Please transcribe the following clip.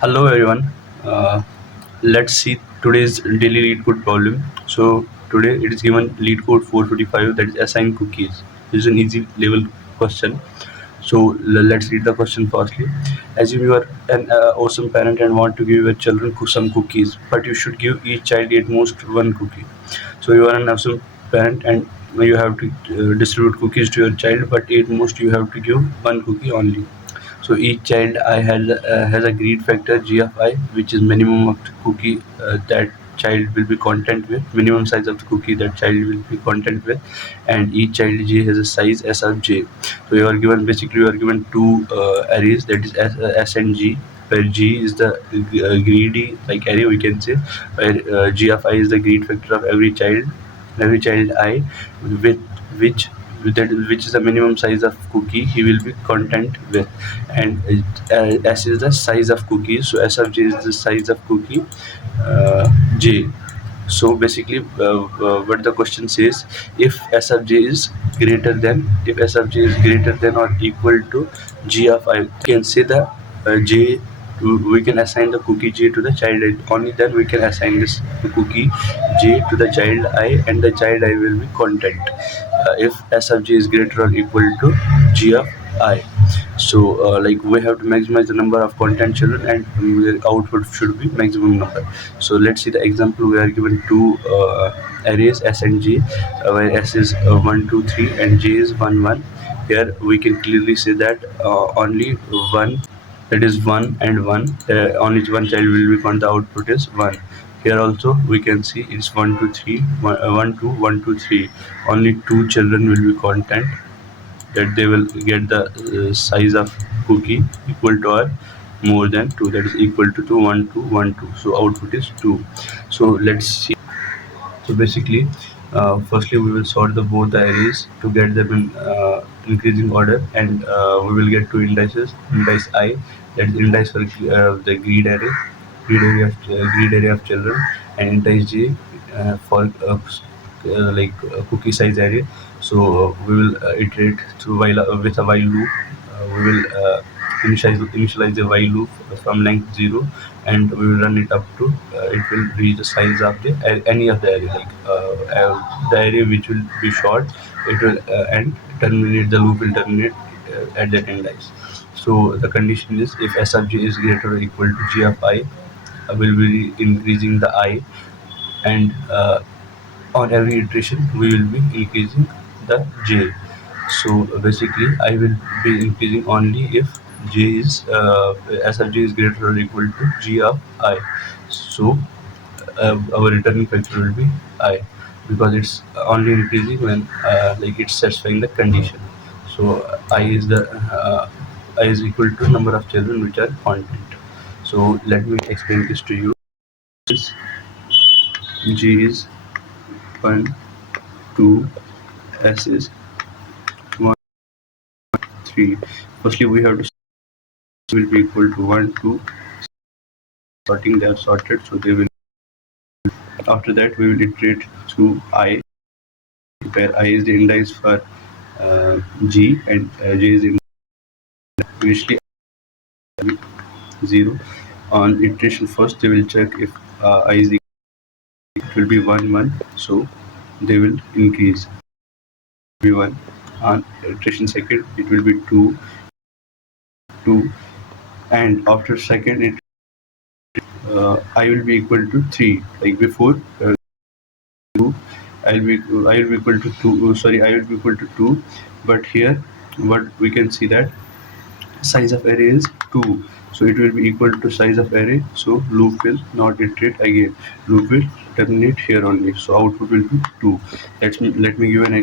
Hello everyone. Uh, let's see today's daily LeetCode problem. So today it is given LeetCode 455, that is assign cookies. This is an easy level question. So let's read the question firstly. Assume you are an awesome parent and want to give your children some cookies, but you should give each child at most one cookie. So you are an awesome parent and you have to distribute cookies to your child, but at most you have to give one cookie only. So each child I has a greed factor g of I, which is minimum of the cookie that child will be content with, minimum size of the cookie that child will be content with, and each child j has a size s of j. So you are given two arrays, that is s and g, where g is the greedy like array we can say, where g of I is the greed factor of every child I, with which which is the minimum size of cookie he will be content with, and s is the size of cookie, so s of j is the size of cookie j. So basically what the question says, if s of j is greater than if s of j is greater than or equal to g of I, we can say the j, we can assign the cookie j to the child I. Only then we can assign this cookie j to the child I, and the child I will be content if s of j is greater or equal to g of I. So like we have to maximize the number of content children, and the output should be maximum number. So let's see the example. We are given two arrays s and g, where s is 1 2 3 and j is 1 1. Here we can clearly say that only one, that is 1 and 1, only one child will be count, the output is 1. Here also we can see it's 1 2 3 1 2 1 2 3, only two children will be content, that they will get the size of cookie equal to or more than 2, that is equal to 2 1 2 1 2, so output is 2. So let's see. So basically firstly we will sort the both the arrays to get them in increasing order, and we will get two indices, indice I, that is indice for the greed area of children, and indice j for cookie size array. So we will iterate through while with a while loop. We will initialize the while loop from length 0, and we will run it up to it will reach the size of the any of the array, the array which will be short, it will and terminate, the loop will terminate at that index. So the condition is, if s of j is greater or equal to g of I, will be increasing the I, and on every iteration we will be increasing the j. So basically I will be increasing only if j is s of j is greater or equal to g of I. So our returning factor will be I, because it's only increasing when it's satisfying the condition. So I is the I is equal to number of children which are content. So let me explain this to you. This g is 1 2, s is 1 3. Firstly we have to will be equal to 1 2, sorting, they are sorted, so they will. After that we will iterate through I, where I is the index for g, and j is initially 0. On iteration first they will check if I is equal, it will be 1 1, so they will increase, be 1. On iteration second it will be 2 2, and after second it I will be equal to 3, like before 2, I will be equal to 2, sorry, I will be equal to 2, but here what we can see that size of array is 2, so it will be equal to size of array, so loop will not iterate again, loop will terminate here only, so output will be 2. Let me give an